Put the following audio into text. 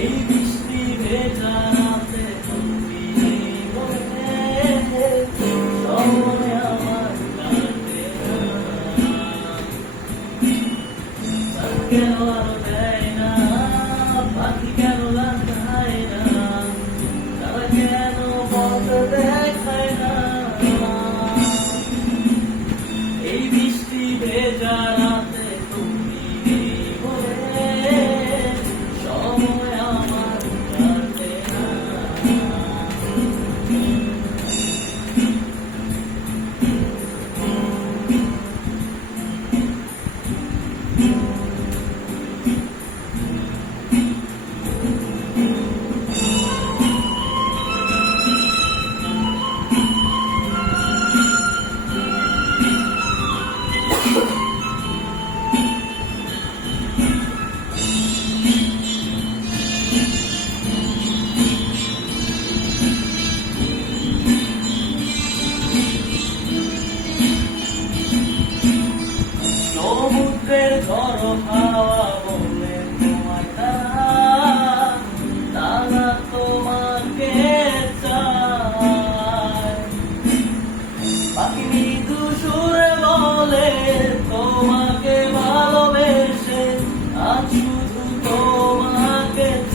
এই বৃষ্টি ভেজা রাতে তুমি বলে সময় আমার কাটে না। কেন আলো দেয় না, পাখি কেন লাগায় না, তারা কেন পথ দেখায় না। এই বৃষ্টি ভেজা রাতে তুমি বলে সময় আমার কাটে না। সমুদ্রের ঝড়ো হাওয়া বলে তোমার তারা তোমাকে চায়। পাখি মৃদু সুরে বলে